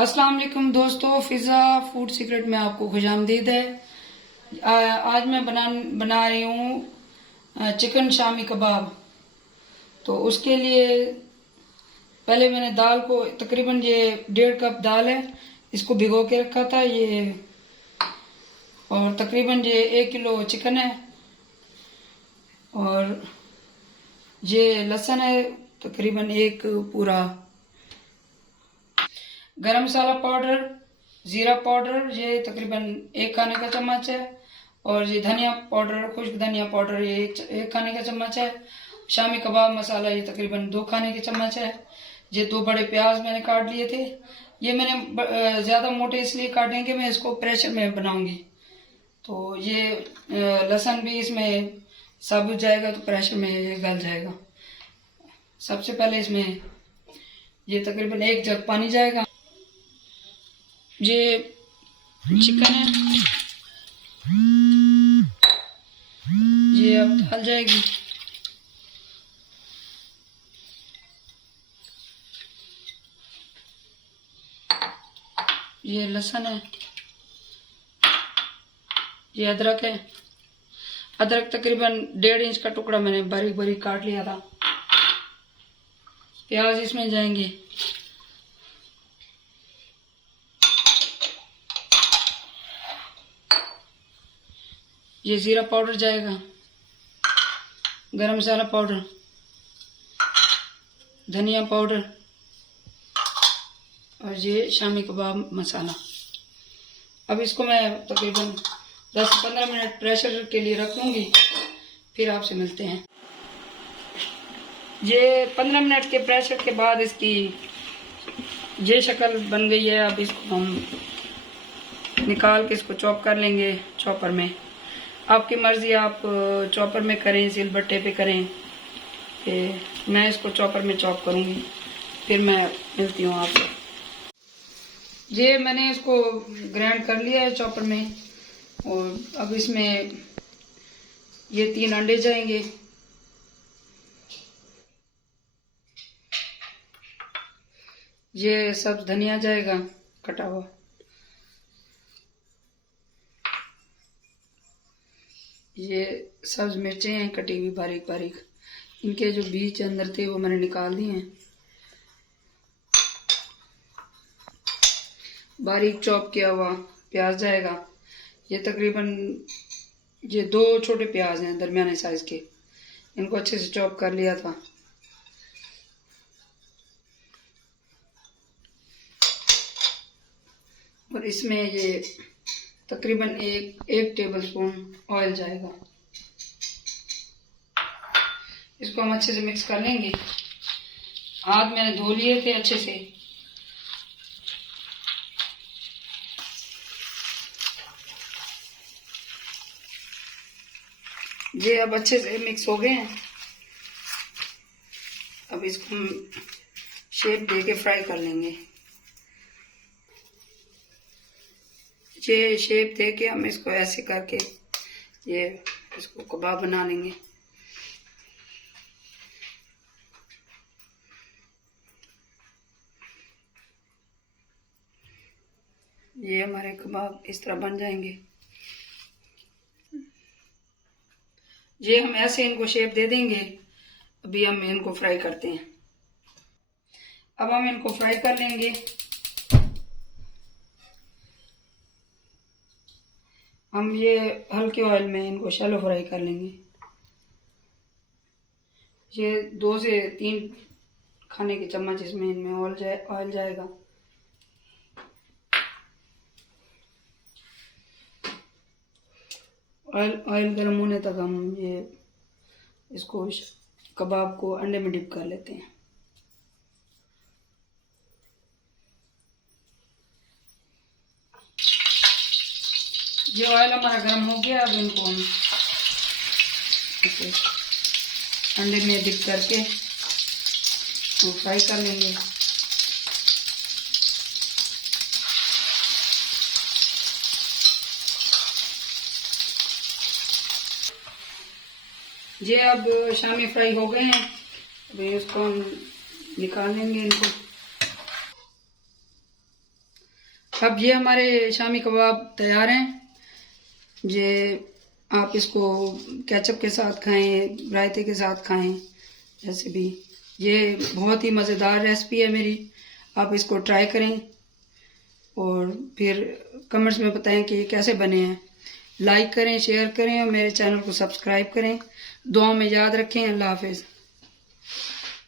अस्सलाम वालेकुम दोस्तों, फिज़ा फूड सीक्रेट में आपको खुशामदीद है। आज मैं बना रही हूँ चिकन शामी कबाब। तो उसके लिए पहले मैंने दाल को तकरीबन ये 1.5 कप दाल है, इसको भिगो के रखा था ये। और तकरीबन ये 1 किलो चिकन है। और ये लहसुन है तकरीबन एक पूरा। गरम मसाला पाउडर, जीरा पाउडर ये तकरीबन 1 खाने का चम्मच है। और ये धनिया पाउडर, खुश्क धनिया पाउडर ये 1 खाने का चम्मच है। शामी कबाब मसाला ये तकरीबन 2 खाने के चम्मच है। ये 2 बड़े प्याज मैंने काट लिए थे। ये मैंने ज़्यादा मोटे इसलिए काटे हैं कि मैं इसको प्रेशर में बनाऊंगी। तो ये लहसुन भी इसमें साबुत जाएगा तो प्रेशर में ये गल जाएगा। सबसे पहले इसमें ये तकरीबन 1 जग पानी जाएगा। ये चिकन है, ये अब डाल जाएगी। ये लहसुन है, ये अदरक है। अदरक तकरीबन 1.5 इंच का टुकड़ा मैंने बारीक बारीक काट लिया था। प्याज इसमें जाएंगे। ये जीरा पाउडर जाएगा, गरम मसाला पाउडर, धनिया पाउडर और ये शामी कबाब मसाला। अब इसको मैं तकरीबन 10-15 मिनट प्रेशर के लिए रखूंगी, फिर आपसे मिलते हैं। ये 15 मिनट के प्रेशर के बाद इसकी ये शक्ल बन गई है। अब इसको हम निकाल के इसको चॉप कर लेंगे चॉपर में। आपकी मर्जी, आप चॉपर में करें, सिलबट्टे पे करें। मैं इसको चॉपर में चॉप करूंगी, फिर मैं मिलती हूँ आपसे। ये मैंने इसको ग्राइंड कर लिया है चॉपर में। और अब इसमें ये 3 अंडे जाएंगे। ये सब धनिया जाएगा कटा हुआ। ये सब्ज मिर्चें हैं कटी हुई बारीक बारीक, इनके जो बीज अंदर थे वो मैंने निकाल दिए हैं। बारीक चॉप किया हुआ प्याज जाएगा। ये तकरीबन ये 2 छोटे प्याज हैं दरमियाने साइज के, इनको अच्छे से चॉप कर लिया था। और इसमें ये तकरीबन एक टेबल स्पून ऑयल जाएगा। इसको हम अच्छे से मिक्स कर लेंगे। हाथ मैंने धो लिए थे अच्छे से। ये अब अच्छे से मिक्स हो गए हैं। अब इसको हम शेप दे के फ्राई कर लेंगे। ये शेप दे के हम इसको ऐसे करके ये इसको कबाब बना लेंगे। ये हमारे कबाब इस तरह बन जाएंगे। ये हम ऐसे इनको शेप दे देंगे। अभी हम इनको फ्राई करते हैं। अब हम इनको फ्राई कर लेंगे। हम ये हल्के ऑयल में इनको शैलो फ्राई कर लेंगे। ये 2 से 3 खाने के चम्मच इसमें इनमें ऑयल जाएगा। ऑयल गर्म होने तक हम ये इसको कबाब को अंडे में डिप कर लेते हैं। ये ऑयल हमारा गर्म हो गया। अब इनको हम इसे अंडे में डिप करके वो फ्राई कर लेंगे। ये अब शामी फ्राई हो गए हैं। अभी इसको हम निकाल लेंगे इनको। अब ये हमारे शामी कबाब तैयार हैं। ये आप इसको केचप के साथ खाएं, रायते के साथ खाएं, जैसे भी। ये बहुत ही मज़ेदार रेसिपी है मेरी, आप इसको ट्राई करें और फिर कमेंट्स में बताएं कि ये कैसे बने हैं। लाइक करें, शेयर करें और मेरे चैनल को सब्सक्राइब करें। दुआ में याद रखें। अल्लाह हाफिज़।